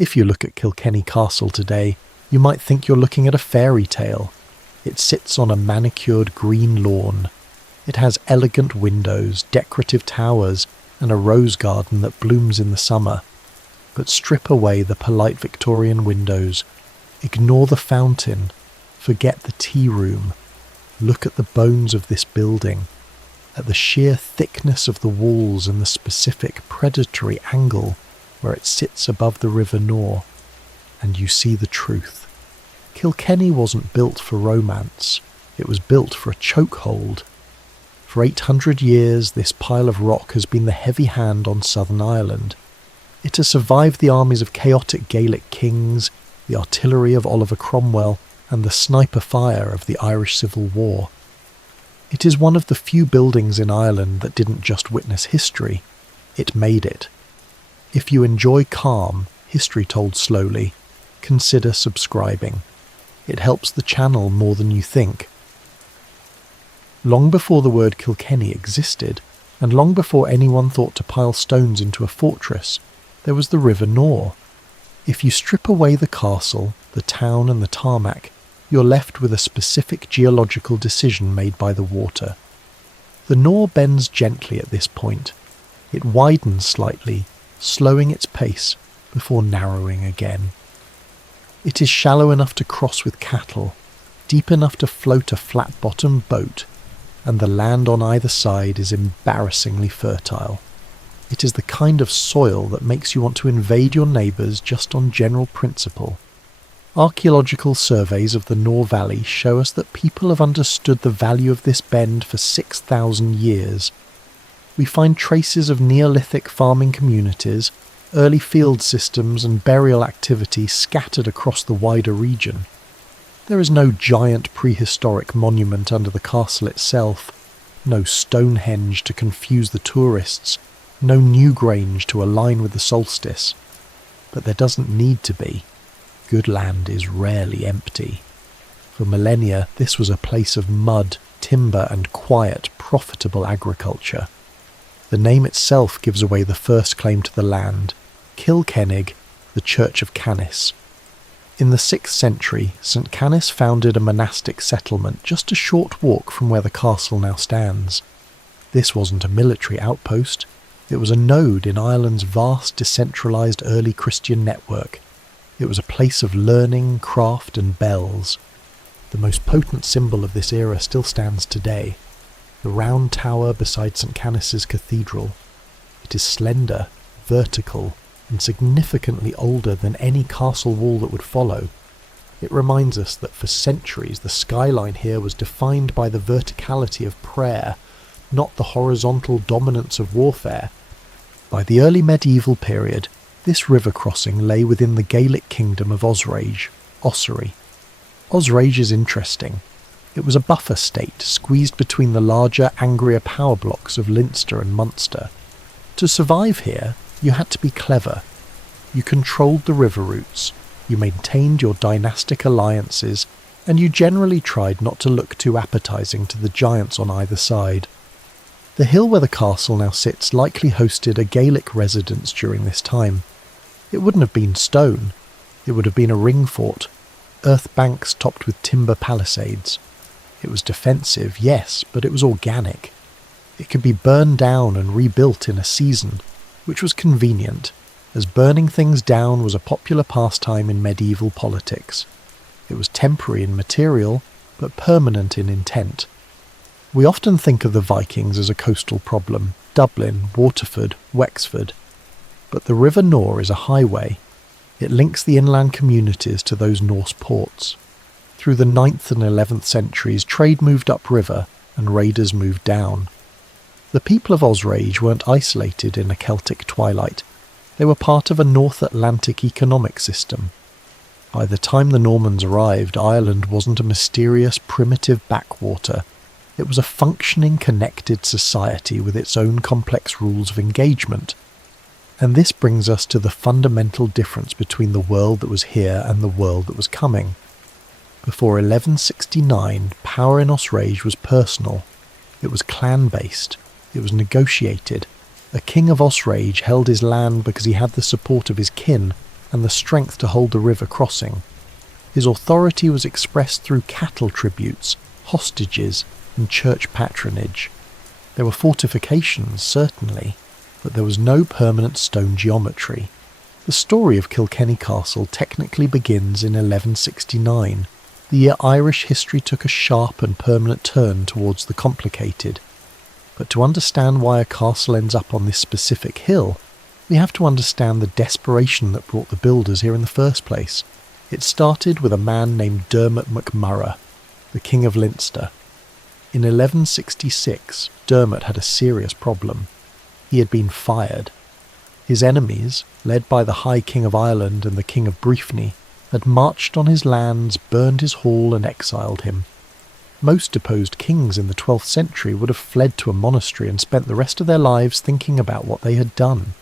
If you look at Kilkenny Castle today, you might think you're looking at a fairy tale. It sits on a manicured green lawn. It has elegant windows, decorative towers, and a rose garden that blooms in the summer. But strip away the polite Victorian windows, ignore the fountain, forget the tea room, look at the bones of this building, at the sheer thickness of the walls and the specific predatory angle where it sits above the River Nore, and you see the truth. Kilkenny wasn't built for romance, it was built for a chokehold. For 800 years this pile of rock has been the heavy hand on southern Ireland. It has survived the armies of chaotic Gaelic kings, the artillery of Oliver Cromwell, and the sniper fire of the Irish Civil War. It is one of the few buildings in Ireland that didn't just witness history, it made it. If you enjoy calm, history told slowly, consider subscribing. It helps the channel more than you think. Long before the word Kilkenny existed, and long before anyone thought to pile stones into a fortress, there was the River Nore. If you strip away the castle, the town and the tarmac, you're left with a specific geological decision made by the water. The Nore bends gently at this point. It widens slightly, slowing its pace before narrowing again. It is shallow enough to cross with cattle, deep enough to float a flat-bottomed boat, and the land on either side is embarrassingly fertile. It is the kind of soil that makes you want to invade your neighbours just on general principle. Archaeological surveys of the Nore Valley show us that people have understood the value of this bend for 6,000 years. We find traces of Neolithic farming communities, early field systems and burial activity scattered across the wider region. There is no giant prehistoric monument under the castle itself, no Stonehenge to confuse the tourists, no Newgrange to align with the solstice. But there doesn't need to be. Good land is rarely empty. For millennia, this was a place of mud, timber and quiet, profitable agriculture. The name itself gives away the first claim to the land, Kilkenny, the Church of Canis. In the 6th century, St Canis founded a monastic settlement just a short walk from where the castle now stands. This wasn't a military outpost, it was a node in Ireland's vast decentralised early Christian network. It was a place of learning, craft and bells. The most potent symbol of this era still stands today, the round tower beside St Canis's cathedral. It is slender, vertical, and significantly older than any castle wall that would follow. It reminds us that for centuries the skyline here was defined by the verticality of prayer, not the horizontal dominance of warfare. By the early medieval period, this river crossing lay within the Gaelic kingdom of Osraige, Ossory. Osraige is interesting. It was a buffer state squeezed between the larger, angrier power blocks of Leinster and Munster. To survive here, you had to be clever. You controlled the river routes, you maintained your dynastic alliances, and you generally tried not to look too appetising to the giants on either side. The hill where the castle now sits likely hosted a Gaelic residence during this time. It wouldn't have been stone, it would have been a ring fort, earth banks topped with timber palisades. It was defensive, yes, but it was organic. It could be burned down and rebuilt in a season, which was convenient, as burning things down was a popular pastime in medieval politics. It was temporary in material, but permanent in intent. We often think of the Vikings as a coastal problem, Dublin, Waterford, Wexford. But the River Nore is a highway. It links the inland communities to those Norse ports. Through the 9th and 11th centuries, trade moved upriver and raiders moved down. The people of Osraige weren't isolated in a Celtic twilight. They were part of a North Atlantic economic system. By the time the Normans arrived, Ireland wasn't a mysterious, primitive backwater. It was a functioning, connected society with its own complex rules of engagement. And this brings us to the fundamental difference between the world that was here and the world that was coming. Before 1169, power in Osraige was personal. It was clan-based. It was negotiated. A king of Osraige held his land because he had the support of his kin, and the strength to hold the river crossing. His authority was expressed through cattle tributes, hostages, and church patronage. There were fortifications, certainly, but there was no permanent stone geometry. The story of Kilkenny Castle technically begins in 1169, the year Irish history took a sharp and permanent turn towards the complicated. But to understand why a castle ends up on this specific hill, we have to understand the desperation that brought the builders here in the first place. It started with a man named Dermot MacMurrough, the King of Leinster. In 1166, Dermot had a serious problem. He had been fired. His enemies, led by the High King of Ireland and the King of Briefny, had marched on his lands, burned his hall and exiled him. Most deposed kings in the 12th century would have fled to a monastery and spent the rest of their lives thinking about what they had done.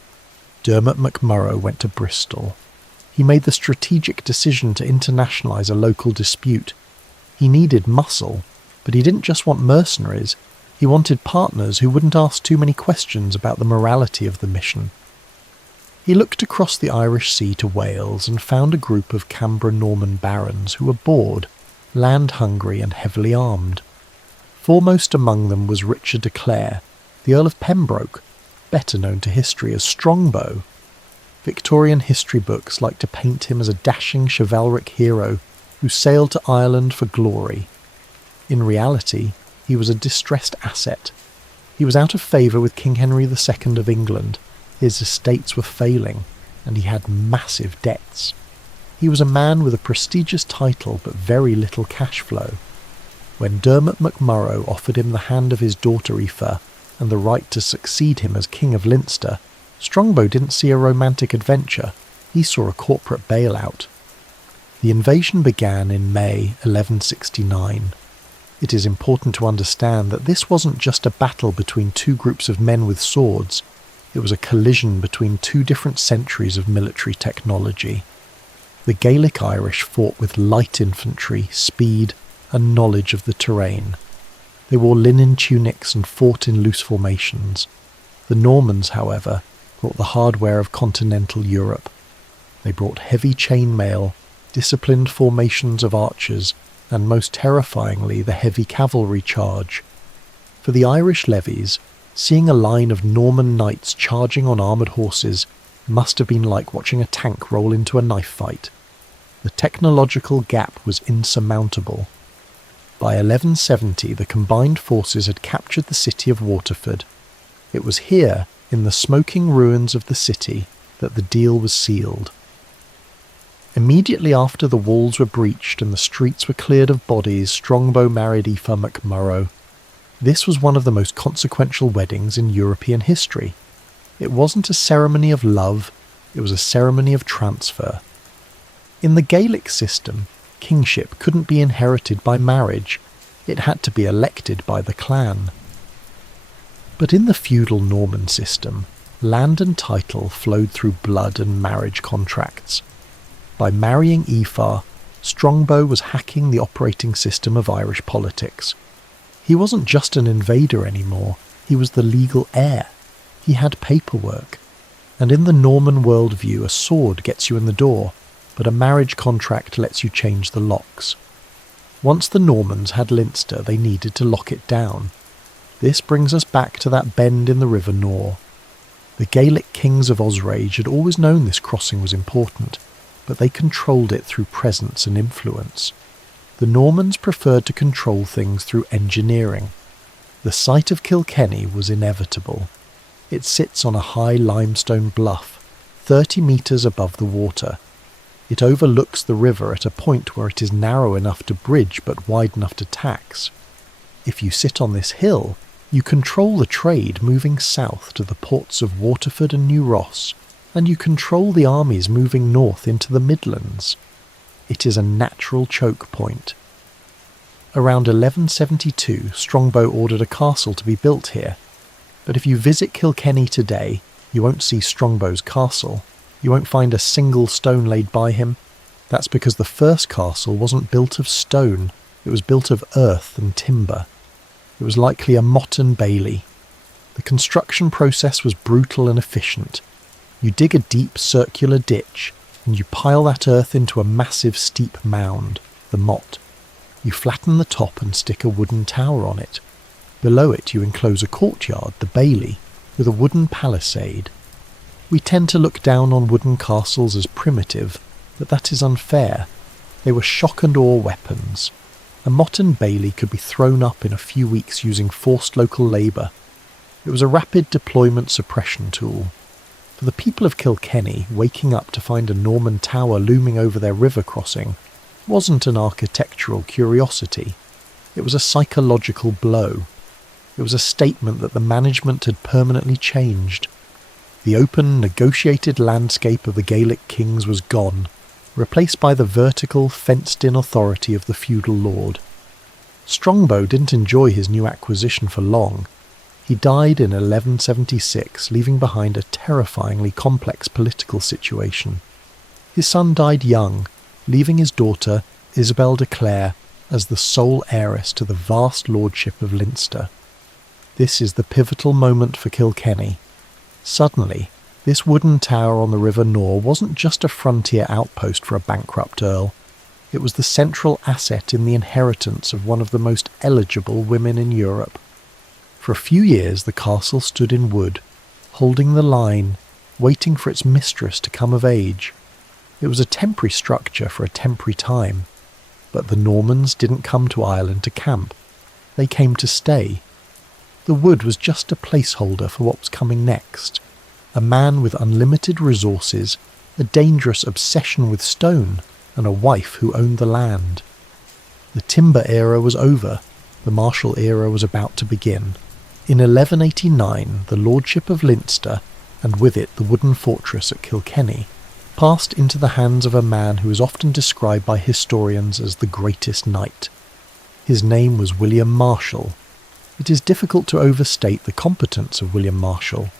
Dermot MacMurrough went to Bristol. He made the strategic decision to internationalise a local dispute. He needed muscle, but he didn't just want mercenaries. He wanted partners who wouldn't ask too many questions about the morality of the mission. He looked across the Irish Sea to Wales and found a group of Anglo-Norman barons who were bored, land-hungry and heavily armed. Foremost among them was Richard de Clare, the Earl of Pembroke, better known to history as Strongbow. Victorian history books like to paint him as a dashing chivalric hero who sailed to Ireland for glory. In reality, he was a distressed asset. He was out of favour with King Henry II of England. His estates were failing, and he had massive debts. He was a man with a prestigious title but very little cash flow. When Dermot MacMurrough offered him the hand of his daughter Aoife and the right to succeed him as King of Leinster, Strongbow didn't see a romantic adventure. He saw a corporate bailout. The invasion began in May 1169. It is important to understand that this wasn't just a battle between two groups of men with swords. It was a collision between two different centuries of military technology. The Gaelic Irish fought with light infantry, speed, and knowledge of the terrain. They wore linen tunics and fought in loose formations. The Normans, however, brought the hardware of continental Europe. They brought heavy chainmail, disciplined formations of archers, and most terrifyingly the heavy cavalry charge. For the Irish levies, seeing a line of Norman knights charging on armoured horses must have been like watching a tank roll into a knife fight. The technological gap was insurmountable. By 1170 the combined forces had captured the city of Waterford. It was here, in the smoking ruins of the city, that the deal was sealed. Immediately after the walls were breached and the streets were cleared of bodies, Strongbow married Aoife MacMurrough. This was one of the most consequential weddings in European history. It wasn't a ceremony of love, it was a ceremony of transfer. In the Gaelic system, kingship couldn't be inherited by marriage, it had to be elected by the clan. But in the feudal Norman system, land and title flowed through blood and marriage contracts. By marrying Aoife, Strongbow was hacking the operating system of Irish politics. He wasn't just an invader anymore, he was the legal heir. He had paperwork. And in the Norman worldview, a sword gets you in the door, but a marriage contract lets you change the locks. Once the Normans had Leinster, they needed to lock it down. This brings us back to that bend in the River Nore. The Gaelic kings of Osrage had always known this crossing was important, but they controlled it through presence and influence. The Normans preferred to control things through engineering. The site of Kilkenny was inevitable. It sits on a high limestone bluff, 30 metres above the water. It overlooks the river at a point where it is narrow enough to bridge but wide enough to tax. If you sit on this hill, you control the trade moving south to the ports of Waterford and New Ross, and you control the armies moving north into the Midlands. It is a natural choke point. Around 1172, Strongbow ordered a castle to be built here. But if you visit Kilkenny today, you won't see Strongbow's castle. You won't find a single stone laid by him. That's because the first castle wasn't built of stone, it was built of earth and timber. It was likely a motte and bailey. The construction process was brutal and efficient. You dig a deep circular ditch, and you pile that earth into a massive steep mound, the motte. You flatten the top and stick a wooden tower on it. Below it you enclose a courtyard, the bailey, with a wooden palisade. We tend to look down on wooden castles as primitive, but that is unfair. They were shock and awe weapons. A motte and bailey could be thrown up in a few weeks using forced local labour. It was a rapid deployment suppression tool. For the people of Kilkenny, waking up to find a Norman tower looming over their river crossing wasn't an architectural curiosity. It was a psychological blow. It was a statement that the management had permanently changed. The open, negotiated landscape of the Gaelic kings was gone, replaced by the vertical, fenced-in authority of the feudal lord. Strongbow didn't enjoy his new acquisition for long. He died in 1176, leaving behind a terrifyingly complex political situation. His son died young, leaving his daughter, Isabel de Clare, as the sole heiress to the vast lordship of Leinster. This is the pivotal moment for Kilkenny. Suddenly, this wooden tower on the River Nore wasn't just a frontier outpost for a bankrupt earl. It was the central asset in the inheritance of one of the most eligible women in Europe. For a few years the castle stood in wood, holding the line, waiting for its mistress to come of age. It was a temporary structure for a temporary time. But the Normans didn't come to Ireland to camp. They came to stay. The wood was just a placeholder for what was coming next. A man with unlimited resources, a dangerous obsession with stone, and a wife who owned the land. The timber era was over. The martial era was about to begin. In 1189, the lordship of Leinster, and with it the wooden fortress at Kilkenny, passed into the hands of a man who is often described by historians as the greatest knight. His name was William Marshal. It is difficult to overstate the competence of William Marshal.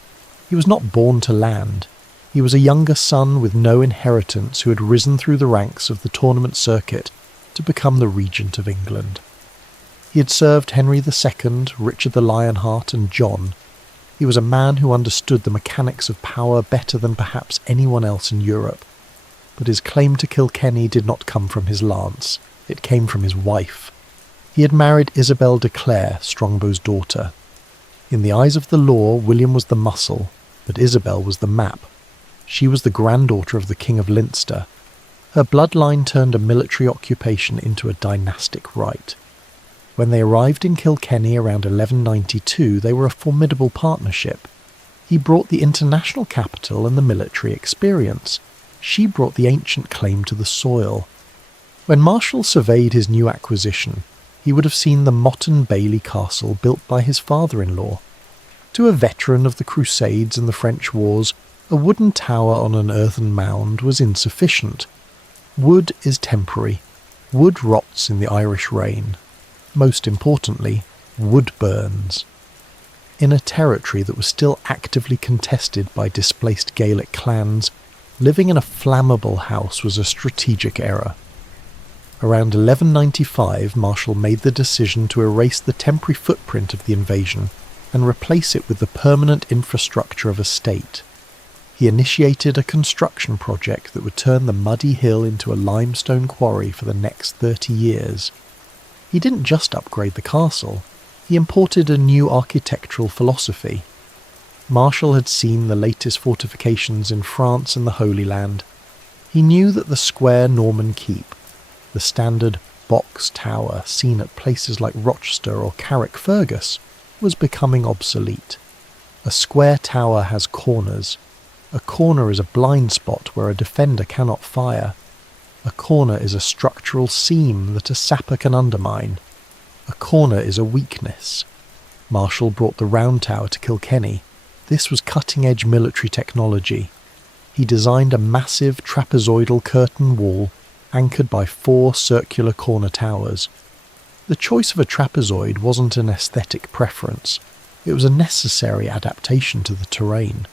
He was not born to land. He was a younger son with no inheritance who had risen through the ranks of the tournament circuit to become the regent of England. He had served Henry II, Richard the Lionheart, and John. He was a man who understood the mechanics of power better than perhaps anyone else in Europe. But his claim to Kilkenny did not come from his lance. It came from his wife. He had married Isabel de Clare, Strongbow's daughter. In the eyes of the law, William was the muscle, but Isabel was the map. She was the granddaughter of the King of Leinster. Her bloodline turned a military occupation into a dynastic right. When they arrived in Kilkenny around 1192, they were a formidable partnership. He brought the international capital and the military experience. She brought the ancient claim to the soil. When Marshal surveyed his new acquisition, he would have seen the motte and bailey castle built by his father-in-law. To a veteran of the Crusades and the French Wars, a wooden tower on an earthen mound was insufficient. Wood is temporary. Wood rots in the Irish rain. Most importantly, wood burns. In a territory that was still actively contested by displaced Gaelic clans, living in a flammable house was a strategic error. Around 1195, Marshal made the decision to erase the temporary footprint of the invasion and replace it with the permanent infrastructure of a state. He initiated a construction project that would turn the muddy hill into a limestone quarry for the next 30 years. He didn't just upgrade the castle, he imported a new architectural philosophy. Marshal had seen the latest fortifications in France and the Holy Land. He knew that the square Norman keep, the standard box tower seen at places like Rochester or Carrickfergus, was becoming obsolete. A square tower has corners. A corner is a blind spot where a defender cannot fire. A corner is a structural seam that a sapper can undermine. A corner is a weakness. Marshal brought the round tower to Kilkenny. This was cutting-edge military technology. He designed a massive trapezoidal curtain wall anchored by 4 circular corner towers. The choice of a trapezoid wasn't an aesthetic preference. It was a necessary adaptation to the terrain.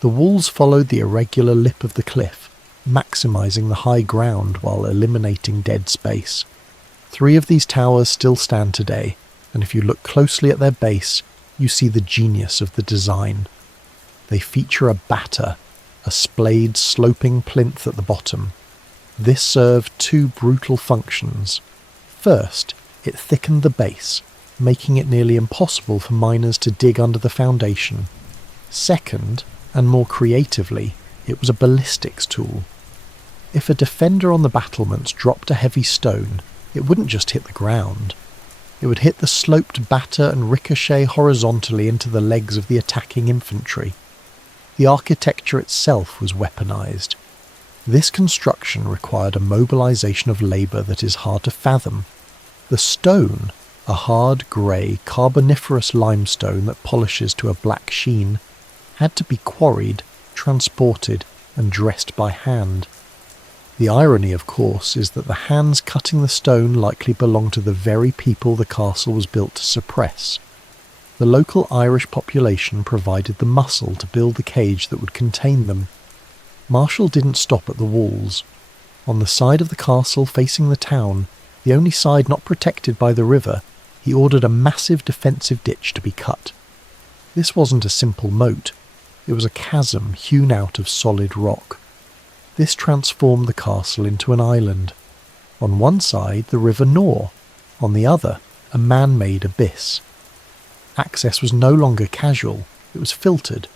The walls followed the irregular lip of the cliff, maximising the high ground while eliminating dead space. 3 of these towers still stand today, and if you look closely at their base, you see the genius of the design. They feature a batter, a splayed, sloping plinth at the bottom. This served two brutal functions. First, it thickened the base, making it nearly impossible for miners to dig under the foundation. Second, and more creatively, it was a ballistics tool. If a defender on the battlements dropped a heavy stone, it wouldn't just hit the ground. It would hit the sloped batter and ricochet horizontally into the legs of the attacking infantry. The architecture itself was weaponized. This construction required a mobilization of labour that is hard to fathom. The stone, a hard grey carboniferous limestone that polishes to a black sheen, had to be quarried, transported and dressed by hand. The irony, of course, is that the hands cutting the stone likely belonged to the very people the castle was built to suppress. The local Irish population provided the muscle to build the cage that would contain them. Marshall didn't stop at the walls. On the side of the castle facing the town, the only side not protected by the river, he ordered a massive defensive ditch to be cut. This wasn't a simple moat. It was a chasm hewn out of solid rock. This transformed the castle into an island. On one side, the River Nore. On the other, a man-made abyss. Access was no longer casual, it was filtered.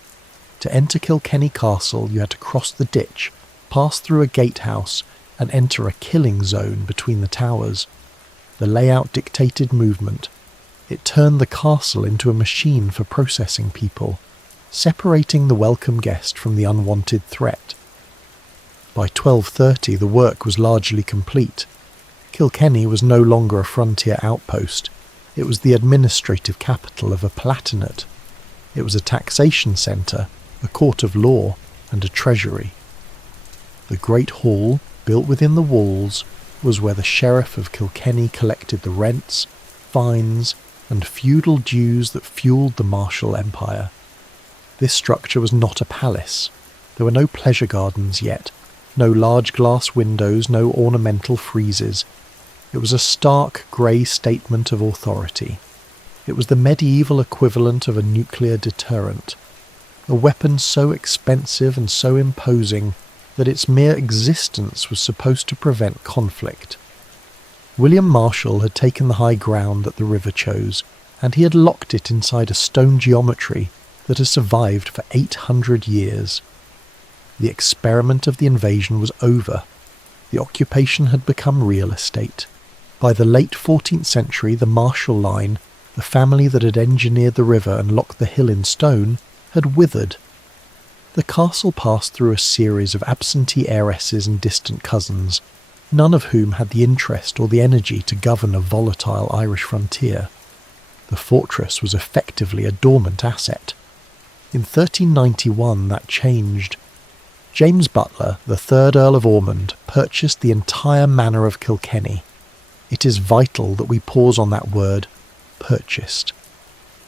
To enter Kilkenny Castle, you had to cross the ditch, pass through a gatehouse, and enter a killing zone between the towers. The layout dictated movement. It turned the castle into a machine for processing people, separating the welcome guest from the unwanted threat. By 1230 the work was largely complete. Kilkenny was no longer a frontier outpost. It was the administrative capital of a palatinate. It was a taxation centre, a court of law, and a treasury. The great hall, built within the walls, was where the sheriff of Kilkenny collected the rents, fines, and feudal dues that fuelled the martial empire. This structure was not a palace. There were no pleasure gardens yet, no large glass windows, no ornamental friezes. It was a stark grey statement of authority. It was the medieval equivalent of a nuclear deterrent, a weapon so expensive and so imposing that its mere existence was supposed to prevent conflict. William Marshall had taken the high ground that the river chose, and he had locked it inside a stone geometry that has survived for 800 years. The experiment of the invasion was over. The occupation had become real estate. By the late 14th century, the Marshall line, the family that had engineered the river and locked the hill in stone, had withered. The castle passed through a series of absentee heiresses and distant cousins, none of whom had the interest or the energy to govern a volatile Irish frontier. The fortress was effectively a dormant asset. In 1391 that changed. James Butler, the 3rd Earl of Ormond, purchased the entire manor of Kilkenny. It is vital that we pause on that word, purchased.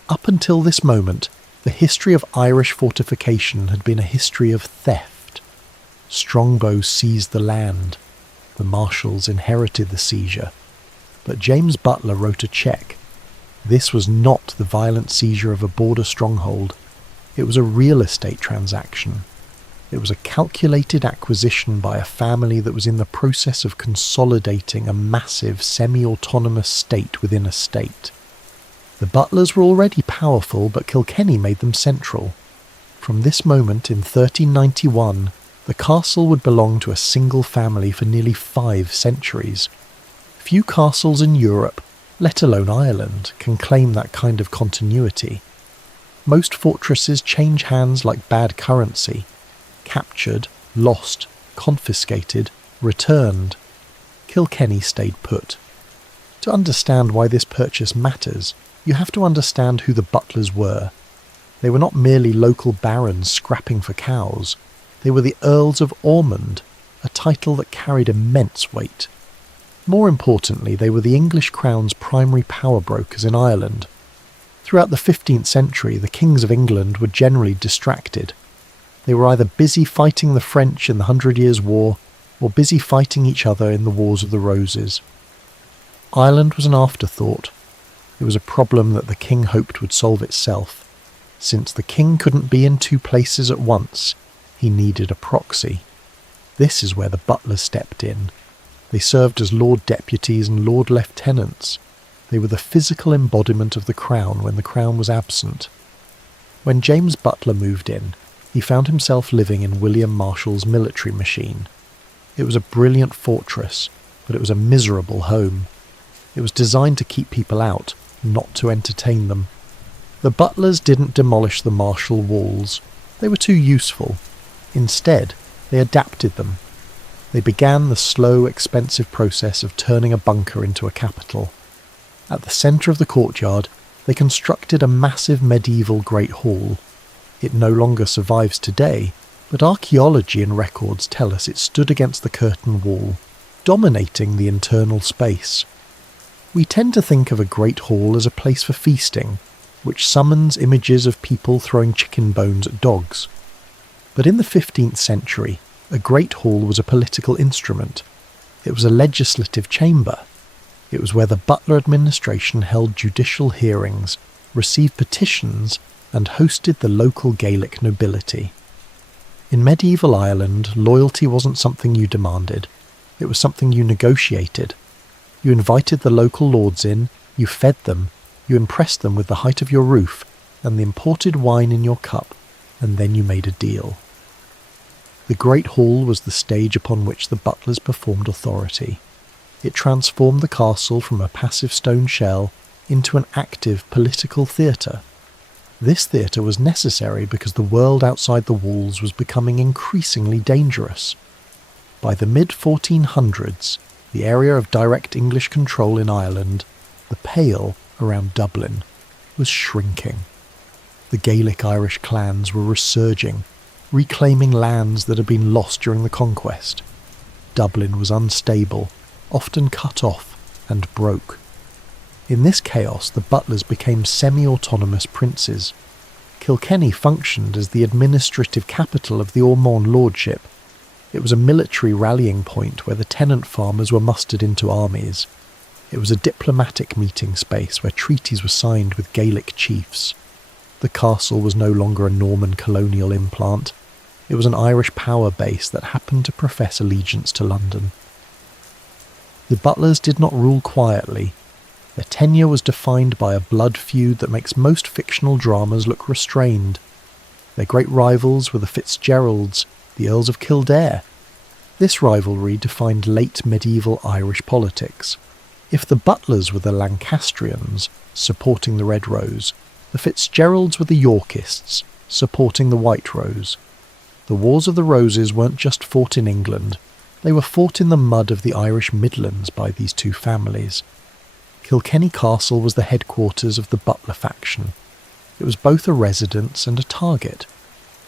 Up until this moment, the history of Irish fortification had been a history of theft. Strongbow seized the land. The Marshalls inherited the seizure. But James Butler wrote a cheque. This was not the violent seizure of a border stronghold. It was a real estate transaction. It was a calculated acquisition by a family that was in the process of consolidating a massive semi-autonomous state within a state. The Butlers were already powerful, but Kilkenny made them central. From this moment in 1391, the castle would belong to a single family for nearly 5 centuries. Few castles in Europe, let alone Ireland, can claim that kind of continuity. Most fortresses change hands like bad currency. Captured, lost, confiscated, returned. Kilkenny stayed put. To understand why this purchase matters, you have to understand who the Butlers were. They were not merely local barons scrapping for cows. They were the Earls of Ormond, a title that carried immense weight. More importantly, they were the English crown's primary power brokers in Ireland. Throughout the 15th century, the kings of England were generally distracted. They were either busy fighting the French in the 100 Years' War, or busy fighting each other in the Wars of the Roses. Ireland was an afterthought. It was a problem that the king hoped would solve itself. Since the king couldn't be in 2 places at once, he needed a proxy. This is where the butlers stepped in. They served as Lord Deputies and Lord Lieutenants. They were the physical embodiment of the Crown when the Crown was absent. When James Butler moved in, he found himself living in William Marshall's military machine. It was a brilliant fortress, but it was a miserable home. It was designed to keep people out, not to entertain them. The butlers didn't demolish the Marshall walls. They were too useful. Instead, they adapted them. They began the slow, expensive process of turning a bunker into a capital. At the centre of the courtyard, they constructed a massive medieval Great Hall. It no longer survives today, but archaeology and records tell us it stood against the curtain wall, dominating the internal space. We tend to think of a Great Hall as a place for feasting, which summons images of people throwing chicken bones at dogs. But in the 15th century, a Great Hall was a political instrument. It was a legislative chamber. It was where the Butler administration held judicial hearings, received petitions, and hosted the local Gaelic nobility. In medieval Ireland, loyalty wasn't something you demanded. It was something you negotiated. You invited the local lords in, you fed them, you impressed them with the height of your roof and the imported wine in your cup, and then you made a deal. The Great Hall was the stage upon which the butlers performed authority. It transformed the castle from a passive stone shell into an active political theatre. This theatre was necessary because the world outside the walls was becoming increasingly dangerous. By the mid-1400s, the area of direct English control in Ireland, the Pale around Dublin, was shrinking. The Gaelic Irish clans were resurging, reclaiming lands that had been lost during the conquest. Dublin was unstable, often cut off, and broke. In this chaos, the butlers became semi-autonomous princes. Kilkenny functioned as the administrative capital of the Ormond lordship. It was a military rallying point where the tenant farmers were mustered into armies. It was a diplomatic meeting space where treaties were signed with Gaelic chiefs. The castle was no longer a Norman colonial implant. It was an Irish power base that happened to profess allegiance to London. The butlers did not rule quietly. Their tenure was defined by a blood feud that makes most fictional dramas look restrained. Their great rivals were the Fitzgeralds, the Earls of Kildare. This rivalry defined late medieval Irish politics. If the butlers were the Lancastrians, supporting the Red Rose, the Fitzgeralds were the Yorkists, supporting the White Rose. The Wars of the Roses weren't just fought in England, they were fought in the mud of the Irish Midlands by these two families. Kilkenny Castle was the headquarters of the Butler faction. It was both a residence and a target.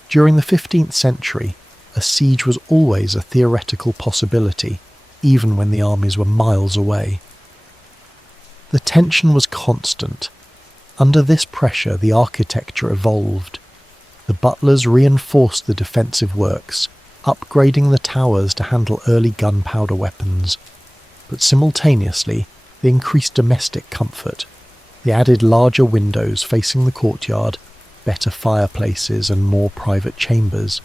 During the 15th century, a siege was always a theoretical possibility, even when the armies were miles away. The tension was constant. Under this pressure, the architecture evolved. The butlers reinforced the defensive works, upgrading the towers to handle early gunpowder weapons. But simultaneously, they increased domestic comfort. They added larger windows facing the courtyard, better fireplaces and more private chambers.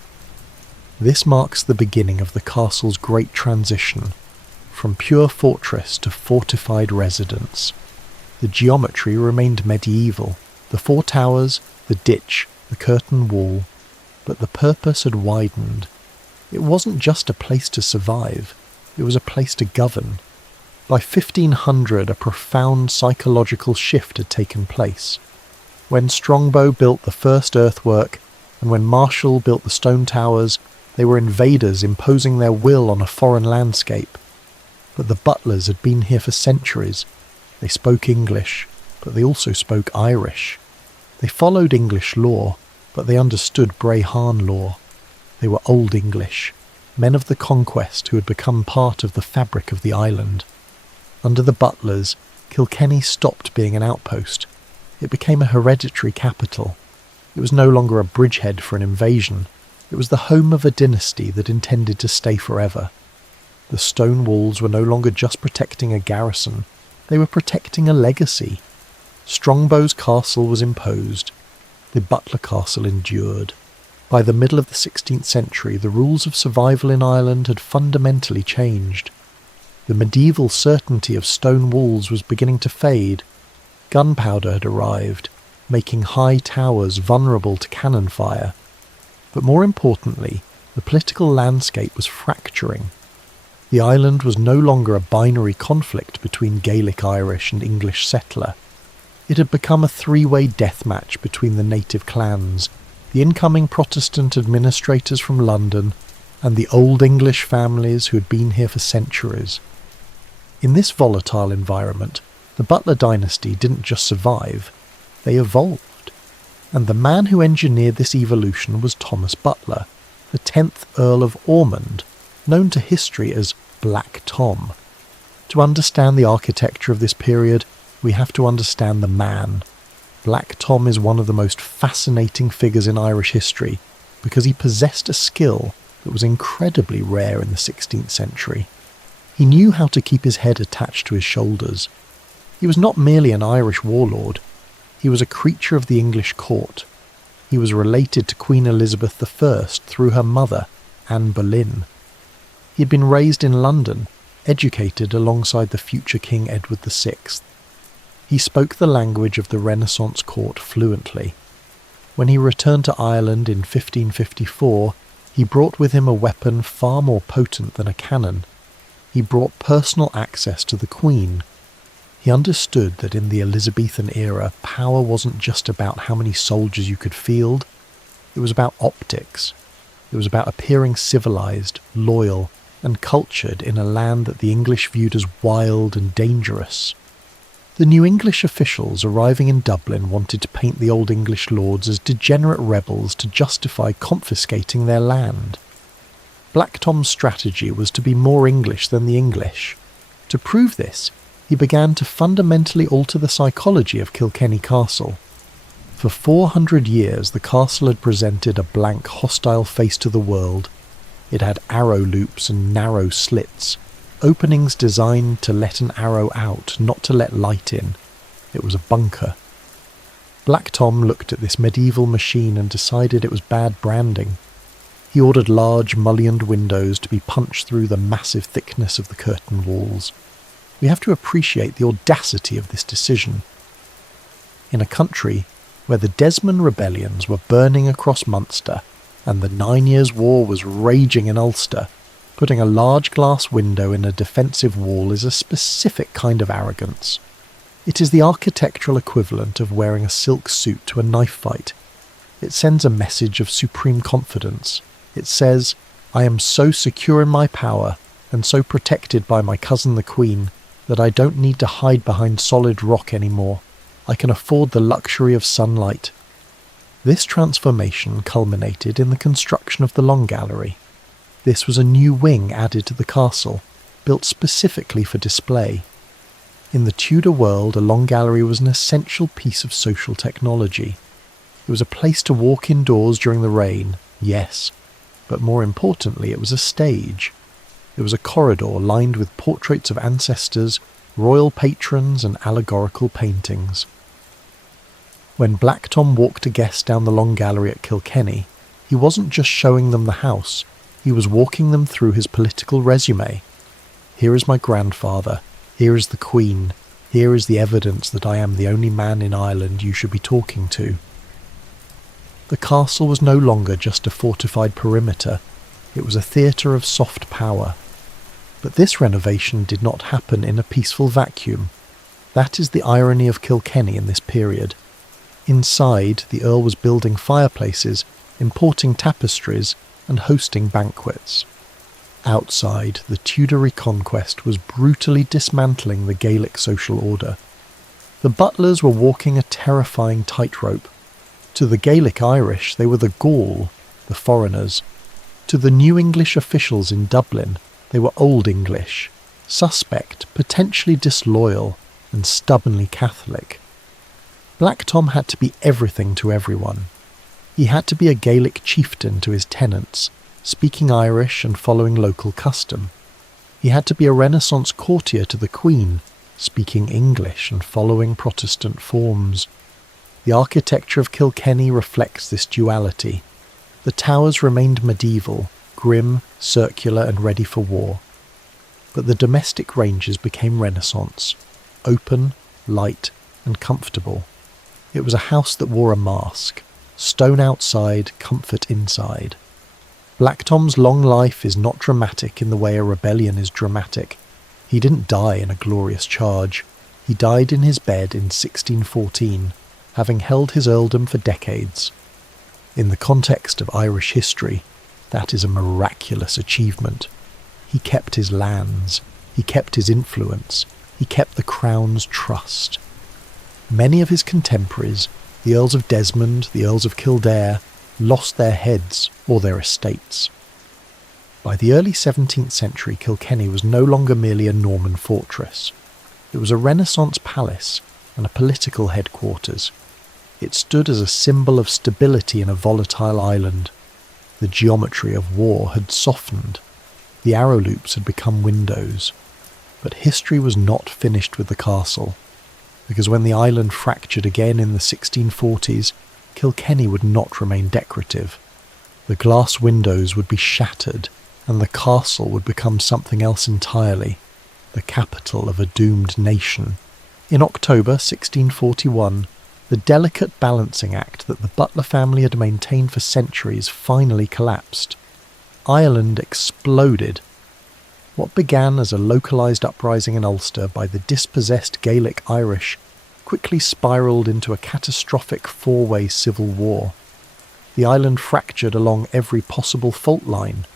This marks the beginning of the castle's great transition, from pure fortress to fortified residence. The geometry remained medieval, the four towers, the ditch, the curtain wall, but the purpose had widened. It wasn't just a place to survive, it was a place to govern. By 1500, a profound psychological shift had taken place. When Strongbow built the first earthwork, and when Marshall built the stone towers, they were invaders imposing their will on a foreign landscape. But the butlers had been here for centuries. They spoke English, but they also spoke Irish. They followed English law, but they understood Brehon law. They were Old English, men of the conquest who had become part of the fabric of the island. Under the butlers, Kilkenny stopped being an outpost. It became a hereditary capital. It was no longer a bridgehead for an invasion. It was the home of a dynasty that intended to stay forever. The stone walls were no longer just protecting a garrison. They were protecting a legacy. Strongbow's castle was imposed. The Butler castle endured. By the middle of the 16th century, the rules of survival in Ireland had fundamentally changed. The medieval certainty of stone walls was beginning to fade. Gunpowder had arrived, making high towers vulnerable to cannon fire. But more importantly, the political landscape was fracturing. The island was no longer a binary conflict between Gaelic Irish and English settler. It had become a three-way death match between the native clans, the incoming Protestant administrators from London, and the old English families who had been here for centuries. In this volatile environment, the Butler dynasty didn't just survive, they evolved. And the man who engineered this evolution was Thomas Butler, the 10th Earl of Ormond, known to history as Black Tom. To understand the architecture of this period, we have to understand the man. Black Tom is one of the most fascinating figures in Irish history because he possessed a skill that was incredibly rare in the 16th century. He knew how to keep his head attached to his shoulders. He was not merely an Irish warlord, he was a creature of the English court. He was related to Queen Elizabeth I through her mother, Anne Boleyn. He had been raised in London, educated alongside the future King Edward VI. He spoke the language of the Renaissance court fluently. When he returned to Ireland in 1554, he brought with him a weapon far more potent than a cannon. He brought personal access to the Queen. He understood that in the Elizabethan era, power wasn't just about how many soldiers you could field. It was about optics. It was about appearing civilized, loyal, and cultured in a land that the English viewed as wild and dangerous. The new English officials arriving in Dublin wanted to paint the old English lords as degenerate rebels to justify confiscating their land. Black Tom's strategy was to be more English than the English. To prove this, he began to fundamentally alter the psychology of Kilkenny Castle. For 400 years the castle had presented a blank, hostile face to the world. It had arrow loops and narrow slits, openings designed to let an arrow out, not to let light in. It was a bunker. Black Tom looked at this medieval machine and decided it was bad branding. He ordered large mullioned windows to be punched through the massive thickness of the curtain walls. We have to appreciate the audacity of this decision. In a country where the Desmond rebellions were burning across Munster and the 9 Years' War was raging in Ulster, putting a large glass window in a defensive wall is a specific kind of arrogance. It is the architectural equivalent of wearing a silk suit to a knife fight. It sends a message of supreme confidence. It says, I am so secure in my power and so protected by my cousin the Queen that I don't need to hide behind solid rock anymore. I can afford the luxury of sunlight. This transformation culminated in the construction of the Long Gallery. This was a new wing added to the castle, built specifically for display. In the Tudor world, a Long Gallery was an essential piece of social technology. It was a place to walk indoors during the rain, yes, but more importantly, it was a stage. It was a corridor lined with portraits of ancestors, royal patrons, and allegorical paintings. When Black Tom walked a guest down the Long Gallery at Kilkenny, he wasn't just showing them the house, he was walking them through his political resume. Here is my grandfather, here is the Queen, here is the evidence that I am the only man in Ireland you should be talking to. The castle was no longer just a fortified perimeter, it was a theatre of soft power. But this renovation did not happen in a peaceful vacuum. That is the irony of Kilkenny in this period. Inside, the Earl was building fireplaces, importing tapestries, and hosting banquets. Outside, the Tudor reconquest was brutally dismantling the Gaelic social order. The Butlers were walking a terrifying tightrope. To the Gaelic Irish, they were the Gaul, the foreigners. To the new English officials in Dublin, they were Old English, suspect, potentially disloyal, and stubbornly Catholic. Black Tom had to be everything to everyone. He had to be a Gaelic chieftain to his tenants, speaking Irish and following local custom. He had to be a Renaissance courtier to the Queen, speaking English and following Protestant forms. The architecture of Kilkenny reflects this duality. The towers remained medieval, grim, circular and ready for war. But the domestic ranges became Renaissance, open, light and comfortable. It was a house that wore a mask, stone outside, comfort inside. Black Tom's long life is not dramatic in the way a rebellion is dramatic. He didn't die in a glorious charge. He died in his bed in 1614, having held his earldom for decades. In the context of Irish history, that is a miraculous achievement. He kept his lands, he kept his influence, he kept the crown's trust. Many of his contemporaries, the Earls of Desmond, the Earls of Kildare, lost their heads or their estates. By the early 17th century, Kilkenny was no longer merely a Norman fortress. It was a Renaissance palace and a political headquarters. It stood as a symbol of stability in a volatile island. The geometry of war had softened. The arrow loops had become windows. But history was not finished with the castle, because when the island fractured again in the 1640s, Kilkenny would not remain decorative. The glass windows would be shattered, and the castle would become something else entirely, the capital of a doomed nation. In October 1641, the delicate balancing act that the Butler family had maintained for centuries finally collapsed. Ireland exploded. What began as a localised uprising in Ulster by the dispossessed Gaelic Irish quickly spiralled into a catastrophic four-way civil war. The island fractured along every possible fault line: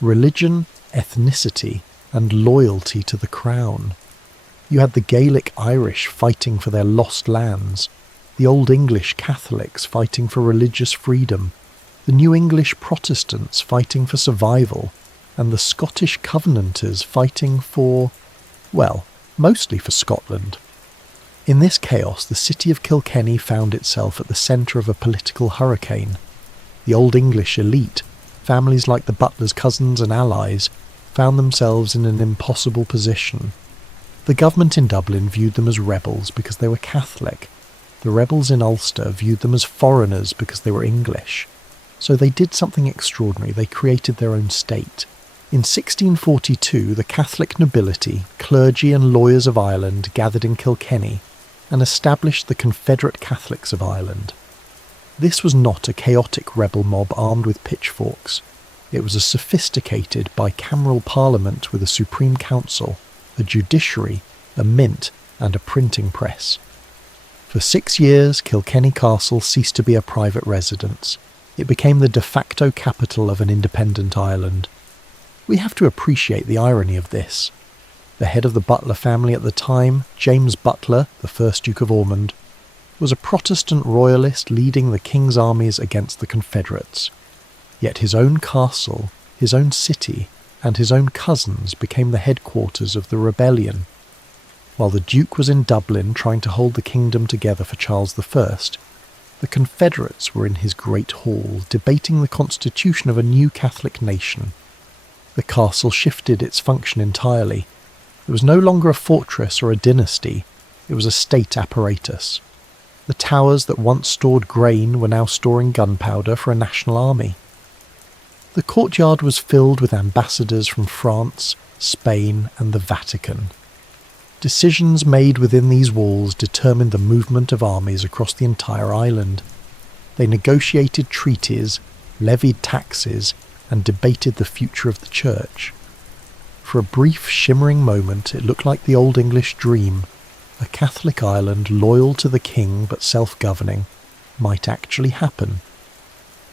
religion, ethnicity, and loyalty to the crown. You had the Gaelic Irish fighting for their lost lands, the Old English Catholics fighting for religious freedom, the New English Protestants fighting for survival, and the Scottish Covenanters fighting for, well, mostly for Scotland. In this chaos, the city of Kilkenny found itself at the centre of a political hurricane. The Old English elite, families like the Butler's cousins and allies, found themselves in an impossible position. The government in Dublin viewed them as rebels because they were Catholic. The rebels in Ulster viewed them as foreigners because they were English. So they did something extraordinary. They created their own state. In 1642, the Catholic nobility, clergy and lawyers of Ireland gathered in Kilkenny and established the Confederate Catholics of Ireland. This was not a chaotic rebel mob armed with pitchforks. It was a sophisticated bicameral parliament with a supreme council, a judiciary, a mint, and a printing press. For 6 years, Kilkenny Castle ceased to be a private residence. It became the de facto capital of an independent Ireland. We have to appreciate the irony of this. The head of the Butler family at the time, James Butler, the first Duke of Ormond, was a Protestant royalist leading the king's armies against the Confederates. Yet his own castle, his own city, and his own cousins became the headquarters of the rebellion. While the Duke was in Dublin trying to hold the kingdom together for Charles I, the Confederates were in his great hall debating the constitution of a new Catholic nation. The castle shifted its function entirely. It was no longer a fortress or a dynasty, it was a state apparatus. The towers that once stored grain were now storing gunpowder for a national army. The courtyard was filled with ambassadors from France, Spain, and the Vatican. Decisions made within these walls determined the movement of armies across the entire island. They negotiated treaties, levied taxes, and debated the future of the church. For a brief, shimmering moment, it looked like the Old English dream. A Catholic Ireland loyal to the king but self-governing might actually happen.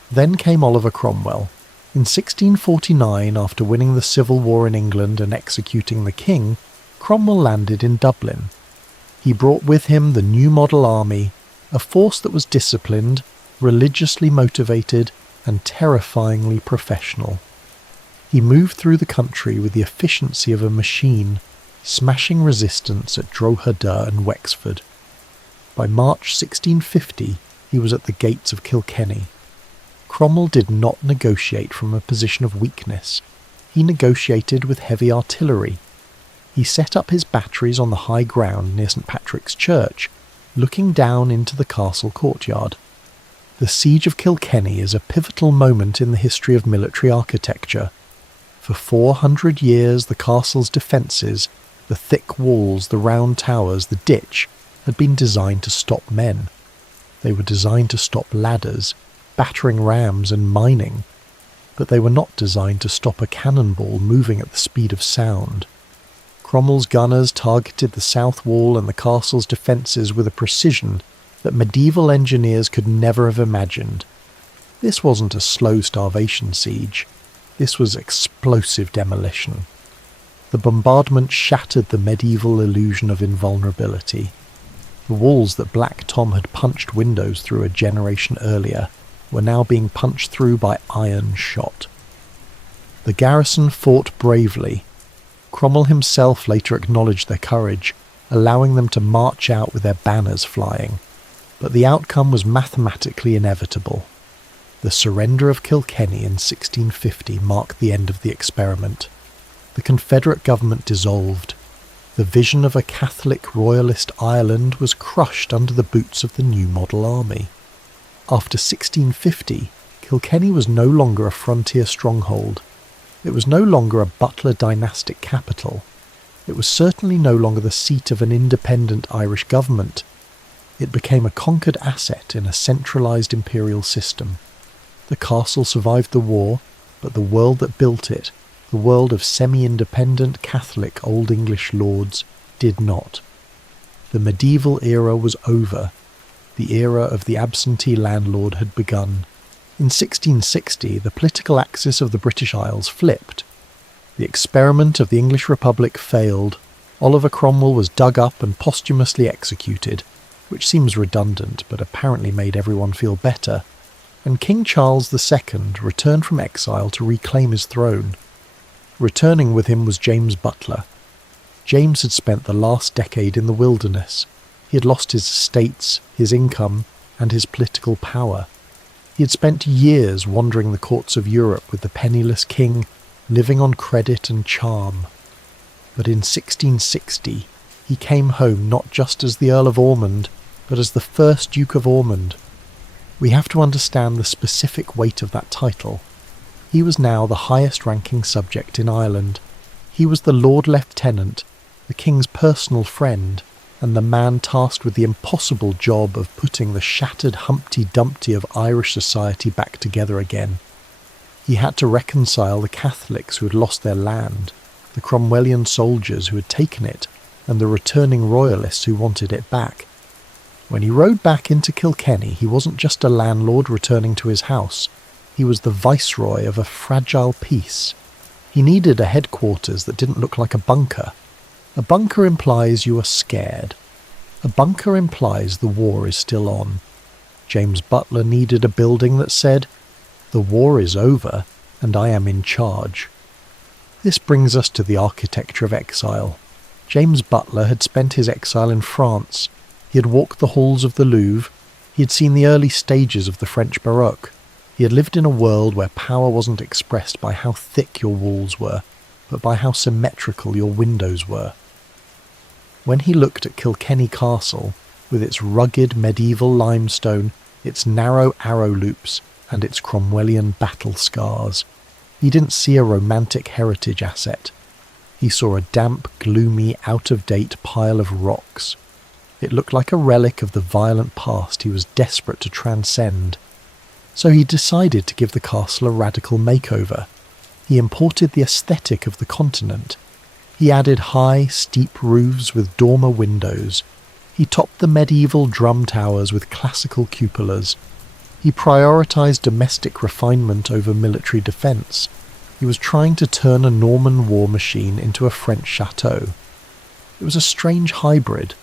Then came Oliver Cromwell. In 1649, after winning the Civil War in England and executing the king, Cromwell landed in Dublin. He brought with him the new model army, a force that was disciplined, religiously motivated, and terrifyingly professional. He moved through the country with the efficiency of a machine, smashing resistance at Drogheda and Wexford. By March 1650, he was at the gates of Kilkenny. Cromwell did not negotiate from a position of weakness. He negotiated with heavy artillery. He set up his batteries on the high ground near St. Patrick's Church, looking down into the castle courtyard. The Siege of Kilkenny is a pivotal moment in the history of military architecture. For 400 years the castle's defences, the thick walls, the round towers, the ditch, had been designed to stop men. They were designed to stop ladders, battering rams and mining, but they were not designed to stop a cannonball moving at the speed of sound. Cromwell's gunners targeted the south wall and the castle's defences with a precision that medieval engineers could never have imagined. This wasn't a slow starvation siege. This was explosive demolition. The bombardment shattered the medieval illusion of invulnerability. The walls that Black Tom had punched windows through a generation earlier were now being punched through by iron shot. The garrison fought bravely. Cromwell himself later acknowledged their courage, allowing them to march out with their banners flying. But the outcome was mathematically inevitable. The surrender of Kilkenny in 1650 marked the end of the experiment. The Confederate government dissolved. The vision of a Catholic royalist Ireland was crushed under the boots of the new model army. After 1650, Kilkenny was no longer a frontier stronghold. It was no longer a Butler dynastic capital. It was certainly no longer the seat of an independent Irish government. It became a conquered asset in a centralised imperial system. The castle survived the war, but the world that built it, the world of semi-independent Catholic Old English lords, did not. The medieval era was over. The era of the absentee landlord had begun. In 1660, the political axis of the British Isles flipped. The experiment of the English Republic failed. Oliver Cromwell was dug up and posthumously executed, which seems redundant but apparently made everyone feel better, and King Charles II returned from exile to reclaim his throne. Returning with him was James Butler. James had spent the last decade in the wilderness. He had lost his estates, his income, and his political power. He had spent years wandering the courts of Europe with the penniless king, living on credit and charm. But in 1660, he came home not just as the Earl of Ormond, but as the first Duke of Ormond. We have to understand the specific weight of that title. He was now the highest-ranking subject in Ireland. He was the Lord Lieutenant, the King's personal friend, and the man tasked with the impossible job of putting the shattered Humpty Dumpty of Irish society back together again. He had to reconcile the Catholics who had lost their land, the Cromwellian soldiers who had taken it, and the returning royalists who wanted it back. When he rode back into Kilkenny, he wasn't just a landlord returning to his house. He was the viceroy of a fragile peace. He needed a headquarters that didn't look like a bunker. A bunker implies you are scared. A bunker implies the war is still on. James Butler needed a building that said, "The war is over, and I am in charge." This brings us to the architecture of exile. James Butler had spent his exile in France. He had walked the halls of the Louvre. He had seen the early stages of the French Baroque. He had lived in a world where power wasn't expressed by how thick your walls were, but by how symmetrical your windows were. When he looked at Kilkenny Castle, with its rugged medieval limestone, its narrow arrow loops, and its Cromwellian battle scars, he didn't see a romantic heritage asset. He saw a damp, gloomy, out-of-date pile of rocks. It looked like a relic of the violent past he was desperate to transcend. So he decided to give the castle a radical makeover. He imported the aesthetic of the continent. He added high, steep roofs with dormer windows. He topped the medieval drum towers with classical cupolas. He prioritised domestic refinement over military defence. He was trying to turn a Norman war machine into a French chateau. It was a strange hybrid,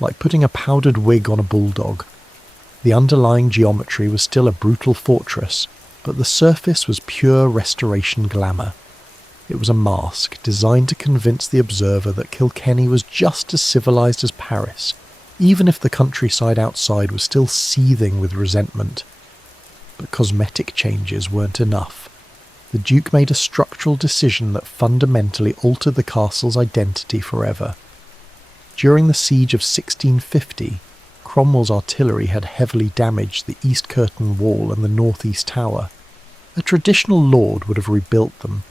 like putting a powdered wig on a bulldog. The underlying geometry was still a brutal fortress, but the surface was pure restoration glamour. It was a mask designed to convince the observer that Kilkenny was just as civilised as Paris, even if the countryside outside was still seething with resentment. But cosmetic changes weren't enough. The Duke made a structural decision that fundamentally altered the castle's identity forever. During the siege of 1650, Cromwell's artillery had heavily damaged the East Curtain Wall and the northeast tower. A traditional lord would have rebuilt them.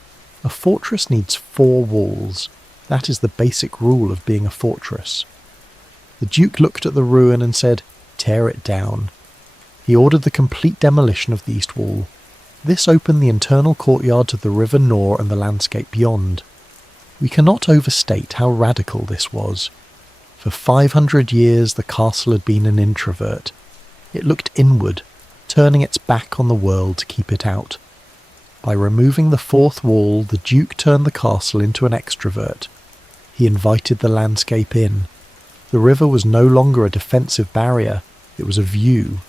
A fortress needs 4 walls. That is the basic rule of being a fortress. The Duke looked at the ruin and said, "Tear it down." He ordered the complete demolition of the east wall. This opened the internal courtyard to the River Nore and the landscape beyond. We cannot overstate how radical this was. For 500 years the castle had been an introvert. It looked inward, turning its back on the world to keep it out. By removing the 4th wall, the Duke turned the castle into an extrovert. He invited the landscape in. The river was no longer a defensive barrier, it was a view.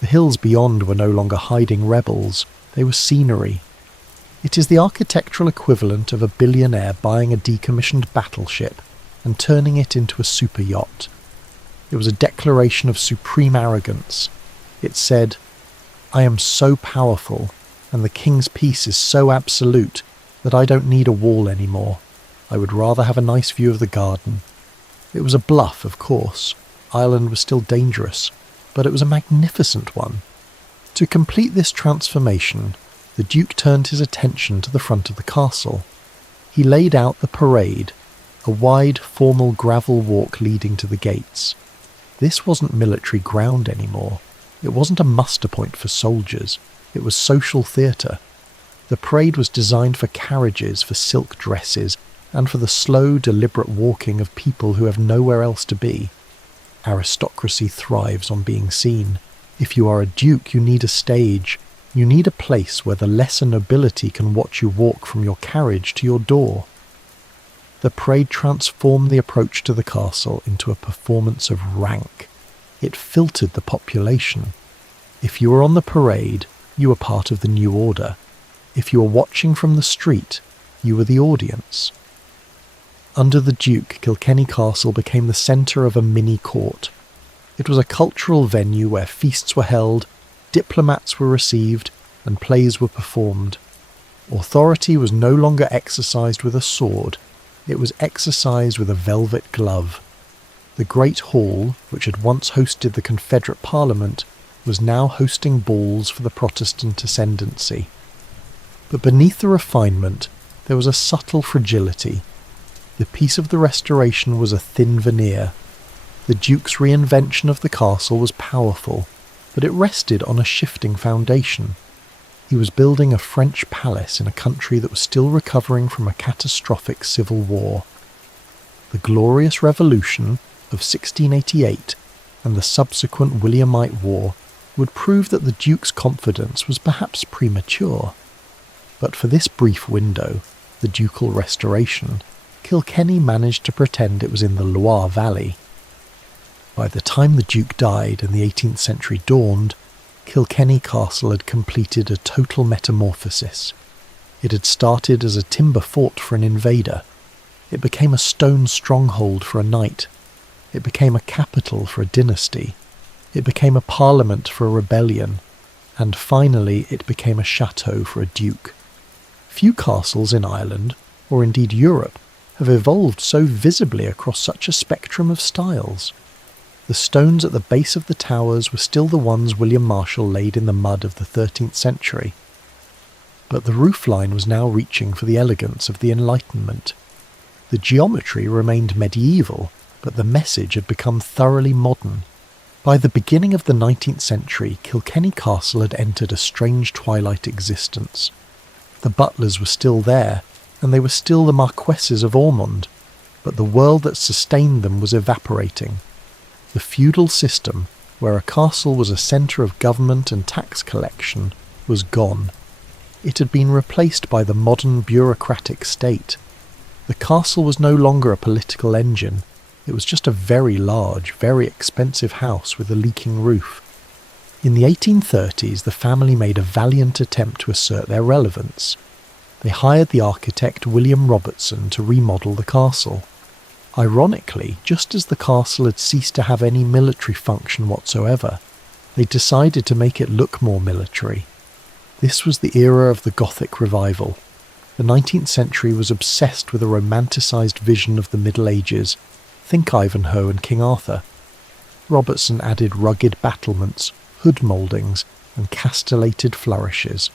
The hills beyond were no longer hiding rebels, they were scenery. It is the architectural equivalent of a billionaire buying a decommissioned battleship and turning it into a super yacht. It was a declaration of supreme arrogance. It said, "I am so powerful, and the king's peace is so absolute that I don't need a wall anymore. I would rather have a nice view of the garden." It was a bluff, of course. Ireland was still dangerous, but it was a magnificent one. To complete this transformation, the Duke turned his attention to the front of the castle. He laid out the parade, a wide, formal gravel walk leading to the gates. This wasn't military ground anymore. It wasn't a muster point for soldiers. It was social theatre. The parade was designed for carriages, for silk dresses, and for the slow, deliberate walking of people who have nowhere else to be. Aristocracy thrives on being seen. If you are a duke, you need a stage. You need a place where the lesser nobility can watch you walk from your carriage to your door. The parade transformed the approach to the castle into a performance of rank. It filtered the population. If you were on the parade, you were part of the new order. If you were watching from the street, you were the audience. Under the Duke, Kilkenny Castle became the centre of a mini-court. It was a cultural venue where feasts were held, diplomats were received, and plays were performed. Authority was no longer exercised with a sword, it was exercised with a velvet glove. The Great Hall, which had once hosted the Confederate Parliament, was now hosting balls for the Protestant ascendancy. But beneath the refinement, there was a subtle fragility. The peace of the Restoration was a thin veneer. The Duke's reinvention of the castle was powerful, but it rested on a shifting foundation. He was building a French palace in a country that was still recovering from a catastrophic civil war. The Glorious Revolution of 1688 and the subsequent Williamite War would prove that the Duke's confidence was perhaps premature. But for this brief window, the ducal restoration, Kilkenny managed to pretend it was in the Loire Valley. By the time the Duke died and the 18th century dawned, Kilkenny Castle had completed a total metamorphosis. It had started as a timber fort for an invader. It became a stone stronghold for a knight. It became a capital for a dynasty. It became a parliament for a rebellion. And finally it became a chateau for a duke. Few castles in Ireland, or indeed Europe, have evolved so visibly across such a spectrum of styles. The stones at the base of the towers were still the ones William Marshall laid in the mud of the 13th century. But the roofline was now reaching for the elegance of the Enlightenment. The geometry remained medieval, but the message had become thoroughly modern. By the beginning of the 19th century, Kilkenny Castle had entered a strange twilight existence. The Butlers were still there, and they were still the Marquesses of Ormond, but the world that sustained them was evaporating. The feudal system, where a castle was a centre of government and tax collection, was gone. It had been replaced by the modern bureaucratic state. The castle was no longer a political engine. It was just a very large, very expensive house with a leaking roof. In the 1830s, the family made a valiant attempt to assert their relevance. They hired the architect William Robertson to remodel the castle. Ironically, just as the castle had ceased to have any military function whatsoever, they decided to make it look more military. This was the era of the Gothic revival. The 19th century was obsessed with a romanticised vision of the Middle Ages. Think Ivanhoe and King Arthur. Robertson added rugged battlements, hood mouldings, and castellated flourishes.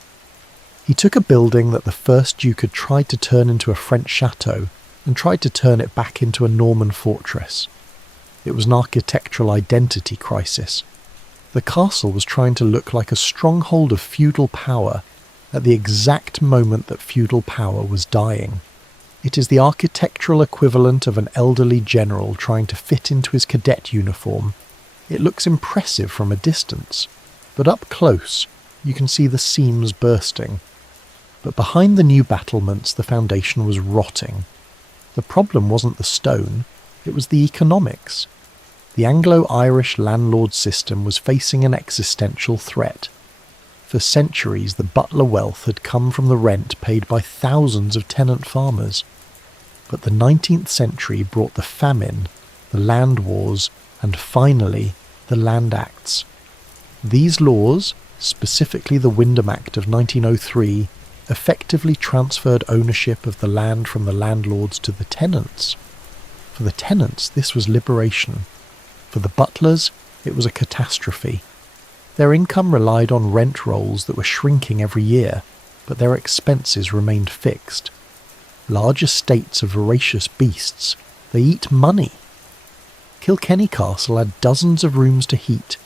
He took a building that the first Duke had tried to turn into a French chateau and tried to turn it back into a Norman fortress. It was an architectural identity crisis. The castle was trying to look like a stronghold of feudal power at the exact moment that feudal power was dying. It is the architectural equivalent of an elderly general trying to fit into his cadet uniform. It looks impressive from a distance, but up close you can see the seams bursting. But behind the new battlements the foundation was rotting. The problem wasn't the stone, it was the economics. The Anglo-Irish landlord system was facing an existential threat. For centuries the Butler wealth had come from the rent paid by thousands of tenant farmers. But the 19th century brought the famine, the land wars, and finally the Land Acts. These laws, specifically the Wyndham Act of 1903, effectively transferred ownership of the land from the landlords to the tenants. For the tenants, this was liberation. For the Butlers, it was a catastrophe. Their income relied on rent rolls that were shrinking every year, but their expenses remained fixed. Large estates of voracious beasts, they eat money. Kilkenny Castle had dozens of rooms to heat,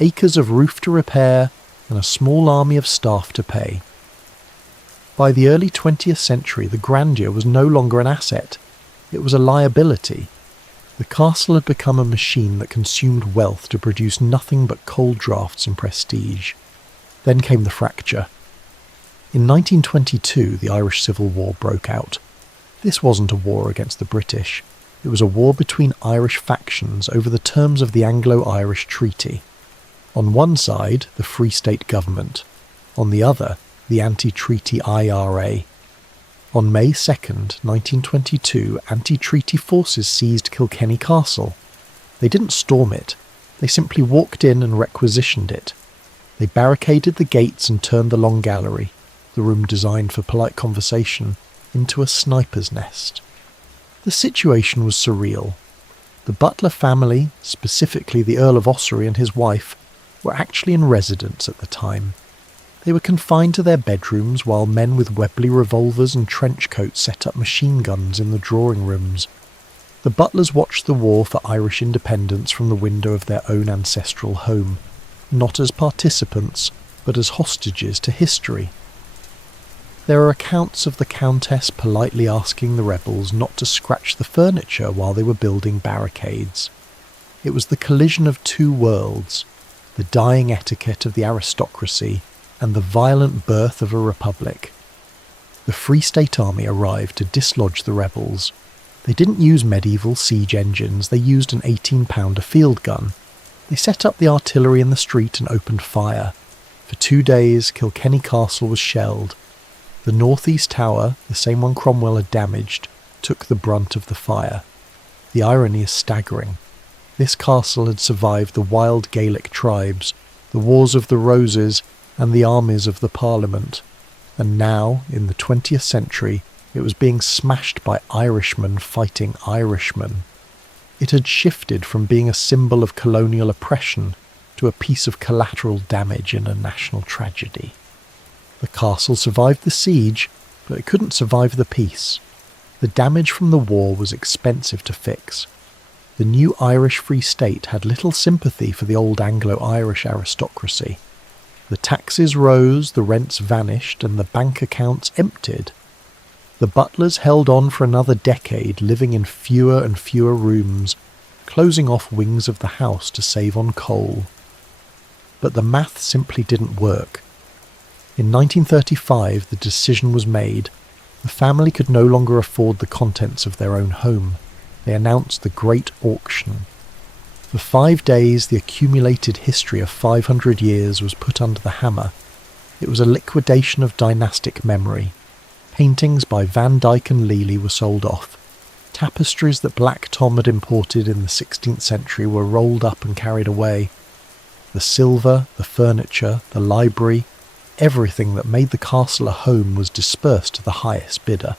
acres of roof to repair, and a small army of staff to pay. By the early 20th century, the grandeur was no longer an asset, it was a liability. The castle had become a machine that consumed wealth to produce nothing but cold draughts and prestige. Then came the fracture. In 1922, the Irish Civil War broke out. This wasn't a war against the British. It was a war between Irish factions over the terms of the Anglo-Irish Treaty. On one side, the Free State government. On the other, the anti-treaty IRA. On May 2nd, 1922, anti-treaty forces seized Kilkenny Castle. They didn't storm it. They simply walked in and requisitioned it. They barricaded the gates and turned the long gallery, the room designed for polite conversation, into a sniper's nest. The situation was surreal. The Butler family, specifically the Earl of Ossory and his wife, were actually in residence at the time. They were confined to their bedrooms while men with Webley revolvers and trench coats set up machine guns in the drawing rooms. The Butlers watched the war for Irish independence from the window of their own ancestral home, not as participants, but as hostages to history. There are accounts of the Countess politely asking the rebels not to scratch the furniture while they were building barricades. It was the collision of two worlds, the dying etiquette of the aristocracy and the violent birth of a republic. The Free State Army arrived to dislodge the rebels. They didn't use medieval siege engines, they used an 18-pounder field gun. They set up the artillery in the street and opened fire. For 2 days, Kilkenny Castle was shelled. The northeast tower, the same one Cromwell had damaged, took the brunt of the fire. The irony is staggering. This castle had survived the wild Gaelic tribes, the Wars of the Roses, and the armies of the Parliament, and now, in the 20th century, it was being smashed by Irishmen fighting Irishmen. It had shifted from being a symbol of colonial oppression to a piece of collateral damage in a national tragedy. The castle survived the siege, but it couldn't survive the peace. The damage from the war was expensive to fix. The new Irish Free State had little sympathy for the old Anglo-Irish aristocracy. The taxes rose, the rents vanished, and the bank accounts emptied. The Butlers held on for another decade, living in fewer and fewer rooms, closing off wings of the house to save on coal. But the math simply didn't work. In 1935, the decision was made. The family could no longer afford the contents of their own home. They announced the Great Auction. For 5 days, the accumulated history of 500 years was put under the hammer. It was a liquidation of dynastic memory. Paintings by Van Dyck and Lely were sold off. Tapestries that Black Tom had imported in the 16th century were rolled up and carried away. The silver, the furniture, the library, everything that made the castle a home was dispersed to the highest bidder.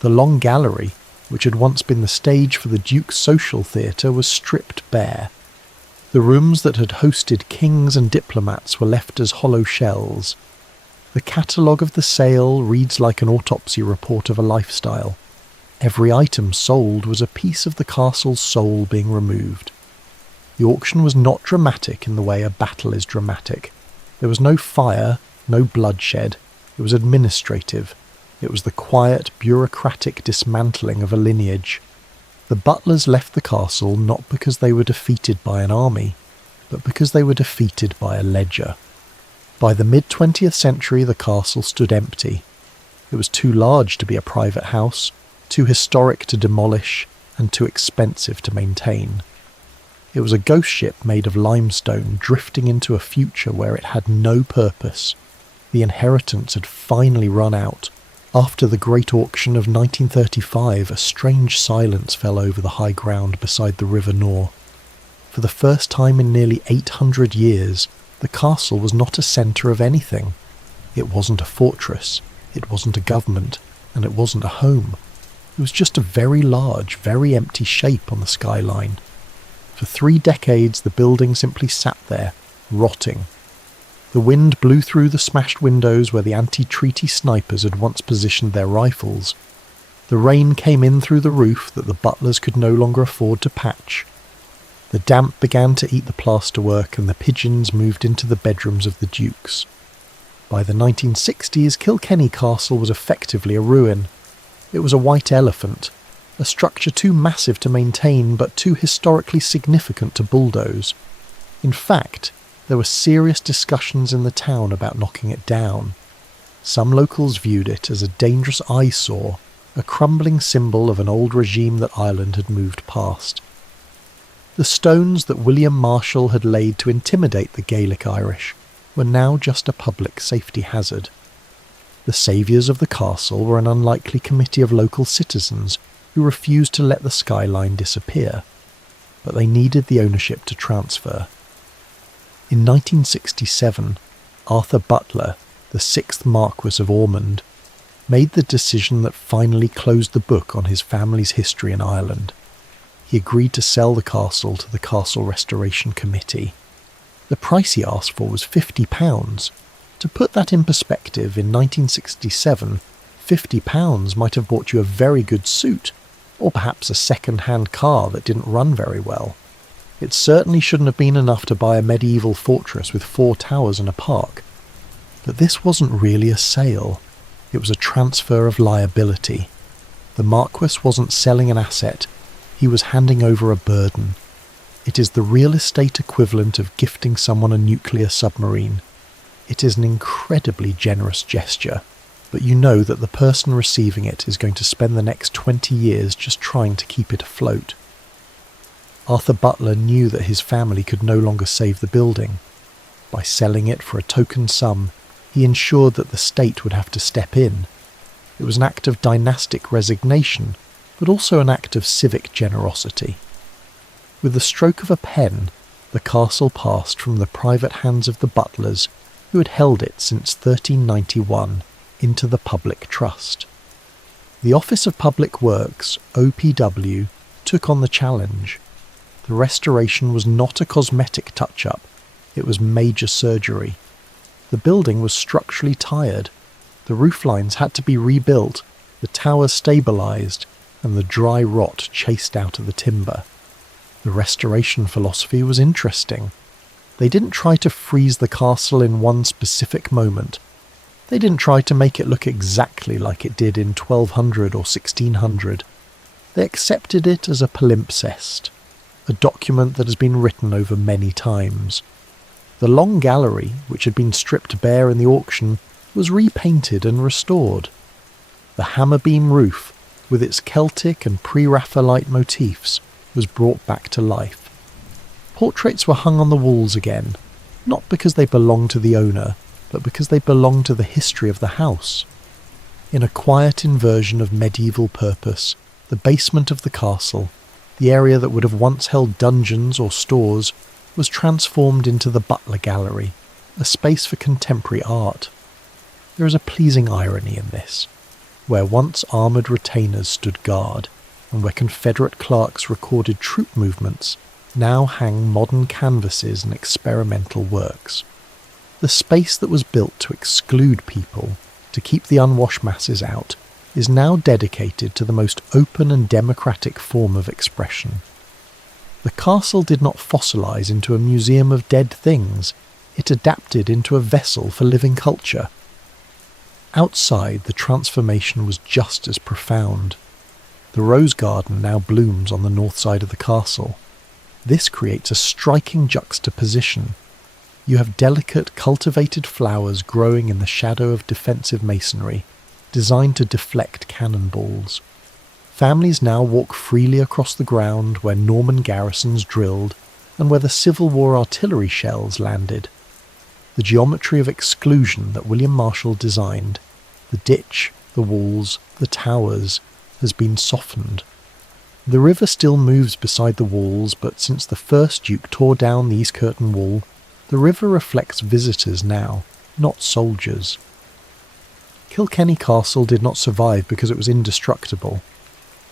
The long gallery, which had once been the stage for the Duke's social theatre, was stripped bare. The rooms that had hosted kings and diplomats were left as hollow shells. The catalogue of the sale reads like an autopsy report of a lifestyle. Every item sold was a piece of the castle's soul being removed. The auction was not dramatic in the way a battle is dramatic. There was no fire, no bloodshed. It was administrative. It was the quiet, bureaucratic dismantling of a lineage. The Butlers left the castle not because they were defeated by an army, but because they were defeated by a ledger. By the mid-20th century, the castle stood empty. It was too large to be a private house, too historic to demolish, and too expensive to maintain. It was a ghost ship made of limestone drifting into a future where it had no purpose. The inheritance had finally run out. After the Great Auction of 1935, a strange silence fell over the high ground beside the River Nore. For the first time in nearly 800 years, the castle was not a centre of anything. It wasn't a fortress, it wasn't a government, and it wasn't a home. It was just a very large, very empty shape on the skyline. For 3 decades the building simply sat there, rotting. The wind blew through the smashed windows where the anti-treaty snipers had once positioned their rifles. The rain came in through the roof that the Butlers could no longer afford to patch. The damp began to eat the plasterwork and the pigeons moved into the bedrooms of the dukes. By the 1960s, Kilkenny Castle was effectively a ruin. It was a white elephant, a structure too massive to maintain but too historically significant to bulldoze. In fact, there were serious discussions in the town about knocking it down. Some locals viewed it as a dangerous eyesore, a crumbling symbol of an old regime that Ireland had moved past. The stones that William Marshall had laid to intimidate the Gaelic Irish were now just a public safety hazard. The saviours of the castle were an unlikely committee of local citizens who refused to let the skyline disappear, but they needed the ownership to transfer. In 1967, Arthur Butler, the 6th Marquess of Ormond, made the decision that finally closed the book on his family's history in Ireland. He agreed to sell the castle to the Castle Restoration Committee. The price he asked for was £50. To put that in perspective, in 1967, £50 might have bought you a very good suit, or perhaps a second-hand car that didn't run very well. It certainly shouldn't have been enough to buy a medieval fortress with 4 towers and a park. But this wasn't really a sale. It was a transfer of liability. The Marquess wasn't selling an asset, he was handing over a burden. It is the real estate equivalent of gifting someone a nuclear submarine. It is an incredibly generous gesture, but you know that the person receiving it is going to spend the next 20 years just trying to keep it afloat. Arthur Butler knew that his family could no longer save the building. By selling it for a token sum, he ensured that the state would have to step in. It was an act of dynastic resignation, but also an act of civic generosity. With the stroke of a pen, the castle passed from the private hands of the Butlers, who had held it since 1391, into the public trust. The Office of Public Works, OPW, took on the challenge. The restoration was not a cosmetic touch-up, it was major surgery. The building was structurally tired. The roof lines had to be rebuilt, the towers stabilised, and the dry rot chased out of the timber. The restoration philosophy was interesting. They didn't try to freeze the castle in one specific moment. They didn't try to make it look exactly like it did in 1200 or 1600. They accepted it as a palimpsest, a document that has been written over many times. The long gallery, which had been stripped bare in the auction, was repainted and restored. The hammer-beam roof, with its Celtic and pre-Raphaelite motifs, was brought back to life. Portraits were hung on the walls again, not because they belonged to the owner, but because they belonged to the history of the house. In a quiet inversion of medieval purpose, the basement of the castle, the area that would have once held dungeons or stores, was transformed into the Butler Gallery, a space for contemporary art. There is a pleasing irony in this. Where once armoured retainers stood guard, and where Confederate clerks recorded troop movements, now hang modern canvases and experimental works. The space that was built to exclude people, to keep the unwashed masses out, is now dedicated to the most open and democratic form of expression. The castle did not fossilise into a museum of dead things, it adapted into a vessel for living culture. Outside, the transformation was just as profound. The rose garden now blooms on the north side of the castle. This creates a striking juxtaposition. You have delicate, cultivated flowers growing in the shadow of defensive masonry, designed to deflect cannonballs. Families now walk freely across the ground where Norman garrisons drilled and where the Civil War artillery shells landed. The geometry of exclusion that William Marshall designed, the ditch, the walls, the towers, has been softened. The river still moves beside the walls, but since the first Duke tore down the East Curtain Wall, the river reflects visitors now, not soldiers. Kilkenny Castle did not survive because it was indestructible.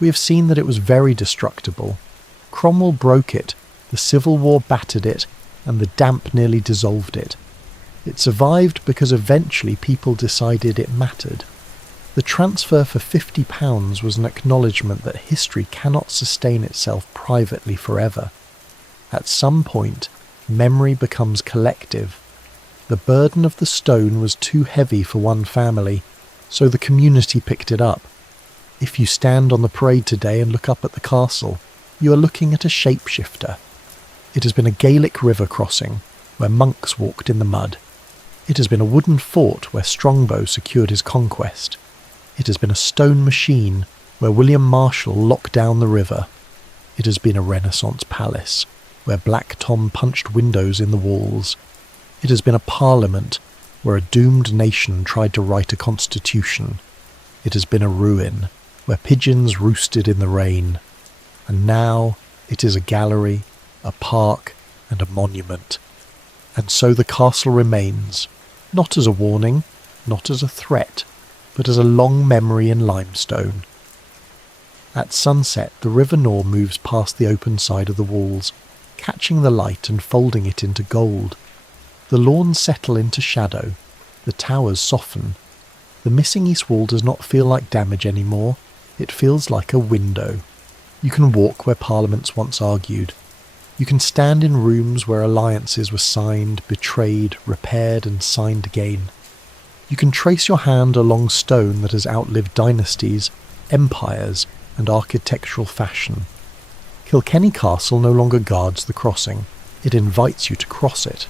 We have seen that it was very destructible. Cromwell broke it, the Civil War battered it, and the damp nearly dissolved it. It survived because eventually people decided it mattered. The transfer for £50 was an acknowledgement that history cannot sustain itself privately forever. At some point, memory becomes collective. The burden of the stone was too heavy for one family, so the community picked it up. If you stand on the parade today and look up at the castle, you are looking at a shapeshifter. It has been a Gaelic river crossing, where monks walked in the mud. It has been a wooden fort where Strongbow secured his conquest. It has been a stone machine where William Marshall locked down the river. It has been a Renaissance palace where Black Tom punched windows in the walls. It has been a parliament where a doomed nation tried to write a constitution. It has been a ruin where pigeons roosted in the rain. And now it is a gallery, a park, and a monument. And so the castle remains, not as a warning, not as a threat, but as a long memory in limestone. At sunset, the River Nore moves past the open side of the walls, catching the light and folding it into gold. The lawns settle into shadow, the towers soften. The missing east wall does not feel like damage anymore, it feels like a window. You can walk where parliaments once argued. You can stand in rooms where alliances were signed, betrayed, repaired and signed again. You can trace your hand along stone that has outlived dynasties, empires and architectural fashion. Kilkenny Castle no longer guards the crossing, it invites you to cross it.